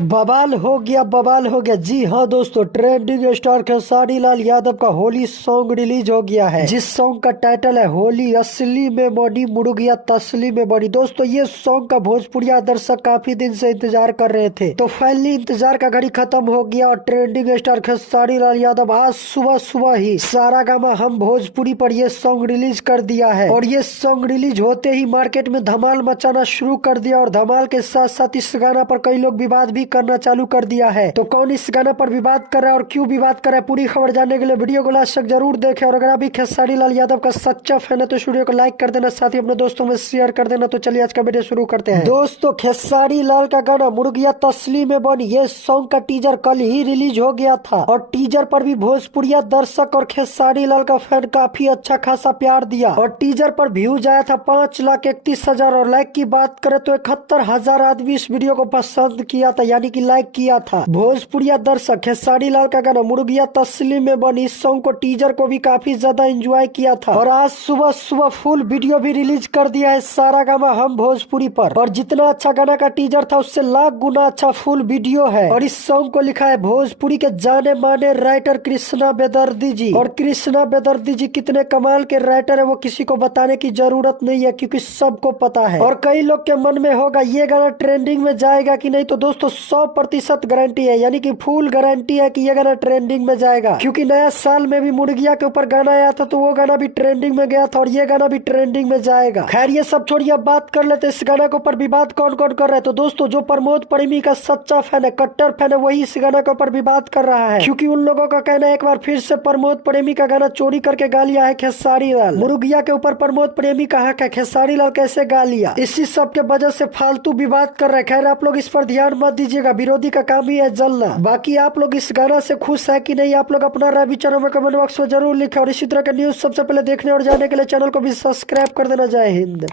बवाल हो गया, बवाल हो गया। जी हाँ दोस्तों, ट्रेंडिंग स्टार खेसारी लाल यादव का होली सॉन्ग रिलीज हो गया है, जिस सॉन्ग का टाइटल है होली असली में बनी मुर्गिया तसली में बनी। दोस्तों ये सॉन्ग का भोजपुरिया दर्शक काफी दिन से इंतजार कर रहे थे, तो फाइनली इंतजार का घड़ी खत्म हो गया और ट्रेंडिंग स्टार खेसारी लाल यादव आज सुबह सुबह ही सारेगामा हम भोजपुरी पर ये सॉन्ग रिलीज कर दिया है। और ये सॉन्ग रिलीज होते ही मार्केट में धमाल मचाना शुरू कर दिया और धमाल के साथ साथ इस गाना पर कई लोग विवाद भी करना चालू कर दिया है। तो कौन इस गाना पर विवाद कर रहा है और क्यों विवाद कर रहा है, पूरी खबर जानने के लिए वीडियो को लास्ट तक जरूर देखें। और अगर अभी खेसारी लाल यादव का सच्चा फैन है तो वीडियो को लाइक कर देना, साथ ही अपने दोस्तों में शेयर कर देना। तो चलिए आज का वीडियो शुरू करते हैं। दोस्तों खेसारी लाल का गाना मुर्गिया तसली में बनी ये सॉन्ग का टीजर कल ही रिलीज हो गया था और टीजर पर भी भोजपुरिया दर्शक और खेसारी लाल का फैन काफी अच्छा खासा प्यार दिया और टीजर पर व्यूज आया था 5,31,000 और लाइक की बात करें तो 71,000 आदमी इस वीडियो को पसंद किया था, यानी कि लाइक किया था। भोजपुरिया दर्शक खेसारी लाल का गाना मुर्गिया तसली में बनी इस सॉन्ग को टीजर को भी काफी ज्यादा एंजॉय किया था और आज सुबह सुबह फुल वीडियो भी रिलीज कर दिया है सारेगामा हम भोजपुरी पर। और जितना अच्छा गाना का टीजर था उससे लाख गुना अच्छा फुल वीडियो है। और इस सॉन्ग को लिखा है भोजपुरी के जाने माने राइटर कृष्णा बेदर्दी जी। और कृष्णा बेदर्दी जी कितने कमाल के राइटर है वो किसी को बताने की जरूरत नहीं है, क्योंकि सबको पता है। और कई लोग के मन में होगा ये गाना ट्रेंडिंग में जाएगा कि नहीं, तो दोस्तों 100% गारंटी है, यानी कि फुल गारंटी है कि ये गाना ट्रेंडिंग में जाएगा, क्योंकि नया साल में भी मुर्गिया के ऊपर गाना आया था तो वो गाना भी ट्रेंडिंग में गया था और ये गाना भी ट्रेंडिंग में जाएगा। खैर ये सब छोड़िए, अब बात कर लेते इस गाना के ऊपर विवाद कौन कौन कर रहा है। तो दोस्तों जो प्रमोद प्रेमी का सच्चा फैन है, कट्टर फैन है, वही इस गाना के ऊपर विवाद कर रहा है, क्योंकि उन लोगों का कहना है एक बार फिर से प्रमोद प्रेमी का गाना चोरी करके गा लिया है खेसारी लाल। मुर्गिया के ऊपर प्रमोद प्रेमी का हक है, खेसारी लाल कैसे गा लिया, इसी सब के वजह से फालतू विवाद कर रहे हैं। खैर आप लोग इस पर ध्यान मत दीजिएगा, विरोधी का काम ही है जलना। बाकी आप लोग इस गाना से खुश है कि नहीं, आप लोग अपना राय विचारों में कमेंट बॉक्स में जरूर लिखें और इसी तरह का न्यूज सबसे पहले देखने और जानने के लिए चैनल को भी सब्सक्राइब कर देना। जय हिंद।